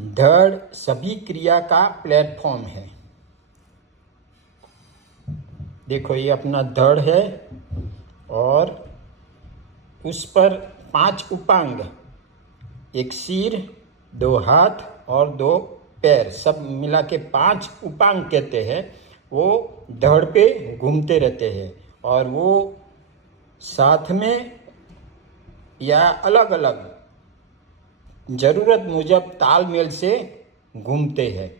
धड़ सभी क्रिया का प्लेटफॉर्म है। देखो ये अपना धड़ है और उस पर 5 उपांग, एक सिर, 2 हाथ और 2 पैर, सब मिला के 5 उपांग कहते हैं। वो धड़ पे घूमते रहते हैं और वो साथ में या अलग अलग जरूरत मुजब तालमेल से घूमते हैं।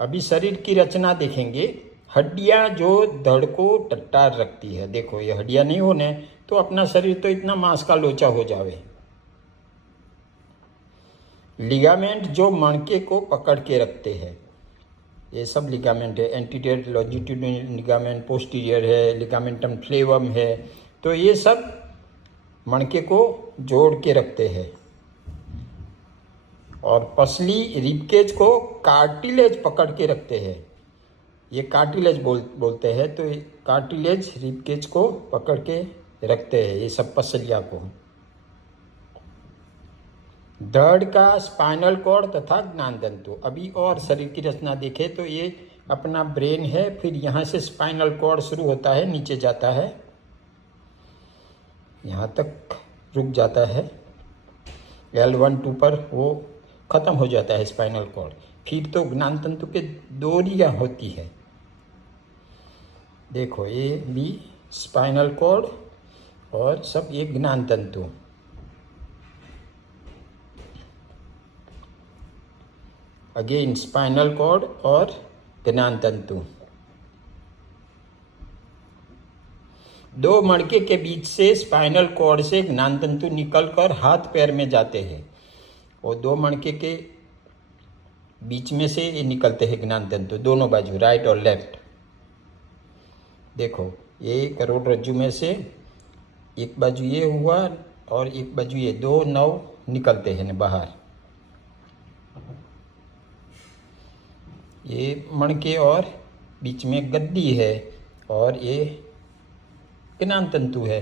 अभी शरीर की रचना देखेंगे। हड्डियां जो धड़ को टट्टार रखती है, देखो ये हड्डियां नहीं होने तो अपना शरीर तो इतना मांस का लोचा हो जावे। लिगामेंट जो मणके को पकड़ के रखते हैं, ये सब लिगामेंट है। एंटीरियर लॉन्जिट्यूडिनल लिगामेंट, पोस्टीरियर है, लिगामेंटम फ्लेवम है, तो ये सब मणके को जोड़ के रखते हैं। और पसली रिबकेज को कार्टिलेज पकड़ के रखते हैं। ये कार्टिलेज बोलते हैं, तो कार्टिलेज रिबकेज को पकड़ के रखते हैं, ये सब पसलिया को। धड़ का स्पाइनल कॉर्ड तथा ज्ञानतंतु। अभी और शरीर की रचना देखें तो ये अपना ब्रेन है, फिर यहाँ से स्पाइनल कॉर्ड शुरू होता है, नीचे जाता है, यहाँ तक रुक जाता है, L1-2 पर वो खत्म हो जाता है स्पाइनल कॉर्ड। फिर तो ज्ञानतंतु के डोरियां होती है। देखो ये भी स्पाइनल कॉर्ड और सब ये ज्ञानतंतु। अगेन स्पाइनल कॉर्ड और ज्ञानतंतु। 2 मणके के बीच से स्पाइनल कॉर्ड से ज्ञानतंतु निकलकर हाथ पैर में जाते हैं और 2 मणके के बीच में से ये निकलते हैं ज्ञानतंतु, दोनों बाजू, राइट और लेफ्ट। देखो ये करोड़रज्जु में से एक बाजू ये हुआ और एक बाजू ये, 2 नव निकलते हैं बाहर। ये मणके और बीच में गद्दी है और ये ज्ञानतंतु है।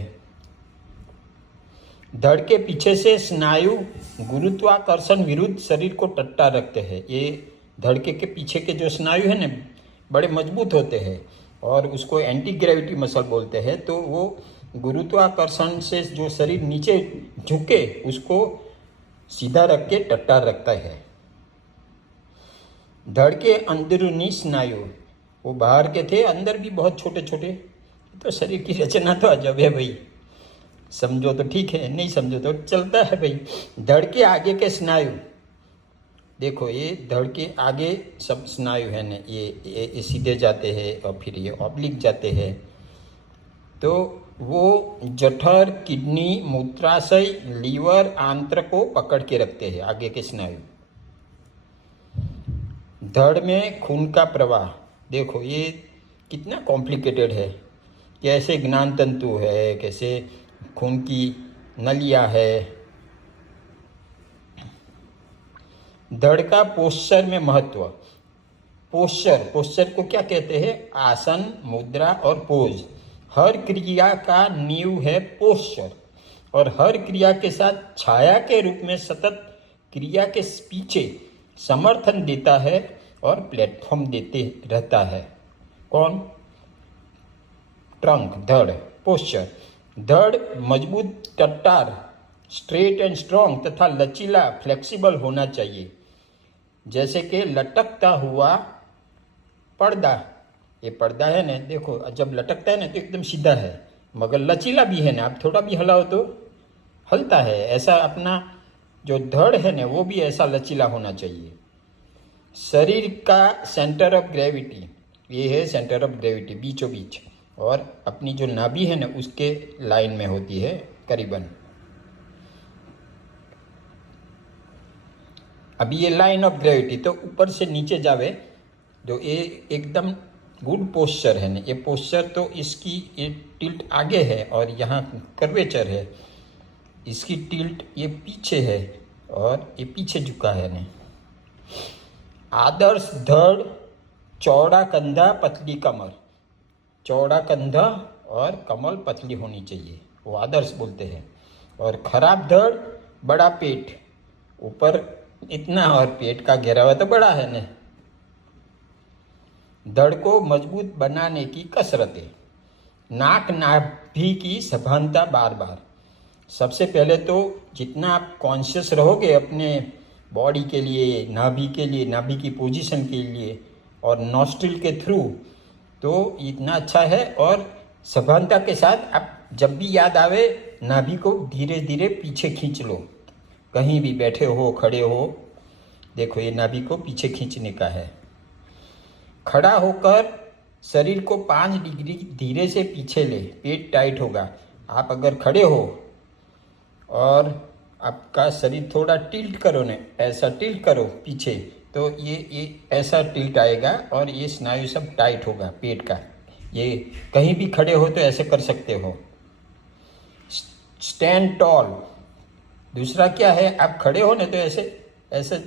धड़ के पीछे से स्नायु गुरुत्वाकर्षण विरुद्ध शरीर को टट्टा रखते हैं। ये धड़के के पीछे के जो स्नायु है ना, बड़े मजबूत होते हैं और उसको एंटी ग्रेविटी मसल बोलते हैं। तो वो गुरुत्वाकर्षण से जो शरीर नीचे झुके उसको सीधा रख के टट्टा रखता है। धड़ के अंदरूनी स्नायु, वो बाहर के थे, अंदर भी बहुत छोटे छोटे। तो शरीर की रचना तो अजब है भाई, समझो तो ठीक है, नहीं समझो तो चलता है भाई। धड़ के आगे के स्नायु, देखो ये धड़ के आगे सब स्नायु है ना, ये सीधे जाते हैं और फिर ये ऑब्लिक जाते हैं। तो वो जठर, किडनी, मूत्राशय, लीवर, आंत्र को पकड़ के रखते हैं, आगे के स्नायु। धड़ में खून का प्रवाह, देखो ये कितना कॉम्प्लिकेटेड है, कैसे ज्ञानतंतु है, कैसे खून की नलियाँ है। धड़ का पोस्चर में महत्व। पोस्चर को क्या कहते हैं? आसन, मुद्रा और पोज। हर क्रिया का नींव है पोस्चर और हर क्रिया के साथ छाया के रूप में सतत क्रिया के पीछे समर्थन देता है और प्लेटफॉर्म देते रहता है। कौन? ट्रंक, धड़, पोस्चर। धड़ मजबूत, टट्टार, स्ट्रेट एंड स्ट्रॉन्ग तथा लचीला, फ्लेक्सिबल होना चाहिए। जैसे कि लटकता हुआ पर्दा, ये पर्दा है ना, देखो जब लटकता है ना तो एकदम सीधा है, मगर लचीला भी है ना, आप थोड़ा भी हिलाओ तो हलता है। ऐसा अपना जो धड़ है ना वो भी ऐसा लचीला होना चाहिए। शरीर का सेंटर ऑफ ग्रेविटी, ये है सेंटर ऑफ ग्रेविटी, बीचों बीच, और अपनी जो नाभि है ना उसके लाइन में होती है करीबन। अभी ये लाइन ऑफ ग्रेविटी तो ऊपर से नीचे जावे, जो ये एकदम गुड पोस्चर है ना, ये पोस्चर तो इसकी ये टिल्ट आगे है और यहाँ कर्वेचर है, इसकी टिल्ट ये पीछे है और ये पीछे झुका है ना। आदर्श धड़, चौड़ा कंधा, पतली कमर। चौड़ा कंधा और कमर पतली होनी चाहिए, वो आदर्श बोलते हैं। और खराब धड़, बड़ा पेट, ऊपर इतना, और पेट का घेरावा तो बड़ा है ने। धड़ को मजबूत बनाने की कसरतें। नाक नाभि की सभानता बार बार। सबसे पहले तो जितना आप कॉन्शियस रहोगे अपने बॉडी के लिए, नाभि की पोजीशन के लिए और नॉस्ट्रिल के थ्रू, तो इतना अच्छा है। और सभानता के साथ आप जब भी याद आवे नाभि को धीरे धीरे पीछे खींच लो। कहीं भी बैठे हो, खड़े हो, देखो ये नाभि को पीछे खींचने का है। खड़ा होकर शरीर को 5 डिग्री धीरे से पीछे ले, पेट टाइट होगा। आप अगर खड़े हो और आपका शरीर थोड़ा टिल्ट करो ने, ऐसा टिल्ट करो पीछे, तो ये ऐसा टिल्ट आएगा और ये स्नायु सब टाइट होगा पेट का। ये कहीं भी खड़े हो तो ऐसे कर सकते हो। Stand toll. दूसरा क्या है, आप खड़े हो ने तो ऐसे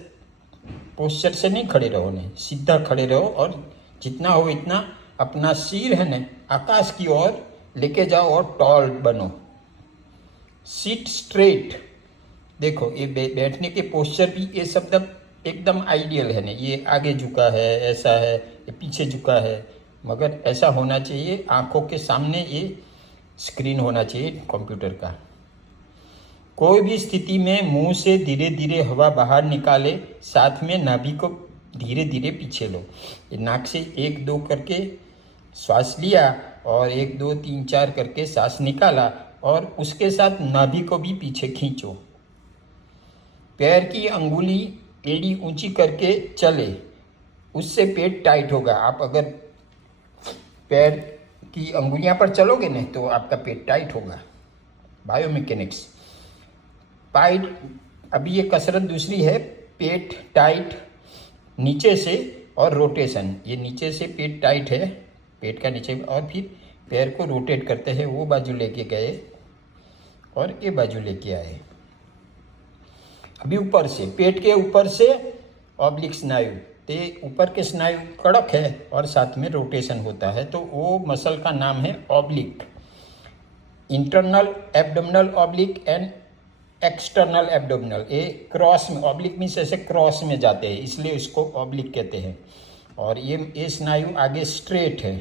पोस्चर से नहीं खड़े रहो ने, सीधा खड़े रहो और जितना हो इतना अपना सिर है ने आकाश की ओर लेके जाओ और टॉल बनो। Seat straight. देखो ये बैठने के पोस्चर भी, ये शब्द एकदम आइडियल है ने। ये आगे झुका है, ऐसा है, ये पीछे झुका है, मगर ऐसा होना चाहिए आंखों के सामने ये स्क्रीन होना चाहिए कंप्यूटर का। कोई भी स्थिति में मुंह से धीरे धीरे हवा बाहर निकाले, साथ में नाभि को धीरे धीरे पीछे लो। ये नाक से 1 2 करके श्वास लिया और 1 2 3 4 करके सांस निकाला और उसके साथ नाभि को भी पीछे खींचो। पैर की अंगुली एड़ी ऊंची करके चले, उससे पेट टाइट होगा। आप अगर पैर की अंगुलियां पर चलोगे ना तो आपका पेट टाइट होगा। बायोमैकेनिक्स। पाइट। अभी ये कसरत दूसरी है, पेट टाइट नीचे से और रोटेशन। ये नीचे से पेट टाइट है, पेट का नीचे, और फिर पैर को रोटेट करते हैं। वो बाजू लेके गए और ये बाजू लेके आए। अभी ऊपर से, पेट के ऊपर से ऑब्लिक स्नायु, ते ऊपर के स्नायु कड़क है और साथ में रोटेशन होता है, तो वो मसल का नाम है oblique. Internal abdominal oblique and external abdominal. ये क्रॉस में, ऑब्लिक मीन्स ऐसे क्रॉस में जाते हैं, इसलिए इसको ऑब्लिक कहते हैं। और ये स्नायु आगे स्ट्रेट है।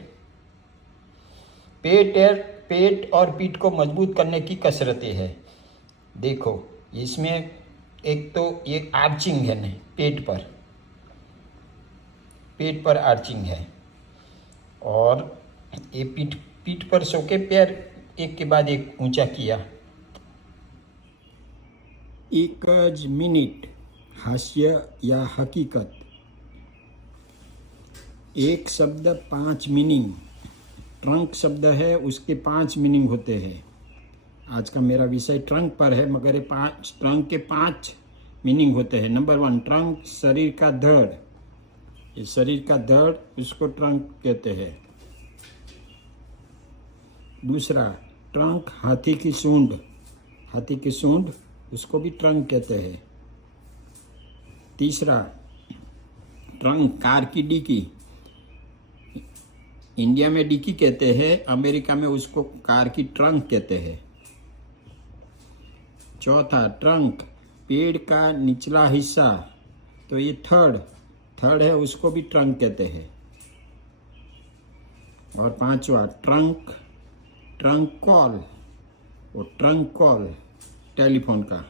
पेट और पीठ को मजबूत करने की कसरतें हैं। देखो इसमें एक तो ये आर्चिंग है ना, पेट पर आर्चिंग है, और ये पीठ पर सो के पैर एक के बाद एक ऊंचा किया। 1 मिनट हास्य या हकीकत। एक शब्द 5 मीनिंग। ट्रंक शब्द है, उसके 5 मीनिंग होते हैं। आज का मेरा विषय ट्रंक पर है, मगर ये ट्रंक के 5 मीनिंग होते हैं। नंबर 1, ट्रंक शरीर का धड़। ये शरीर का धड़, उसको ट्रंक कहते हैं। दूसरा, ट्रंक हाथी की सूंड, उसको भी ट्रंक कहते हैं। तीसरा, ट्रंक कार की डिक्की। इंडिया में डिक्की कहते हैं, अमेरिका में उसको कार की ट्रंक कहते हैं। चौथा, ट्रंक पेड़ का निचला हिस्सा, तो ये थर्ड है, उसको भी ट्रंक कहते हैं। और 5वां, ट्रंक कॉल, वो ट्रंक कॉल टेलीफोन का।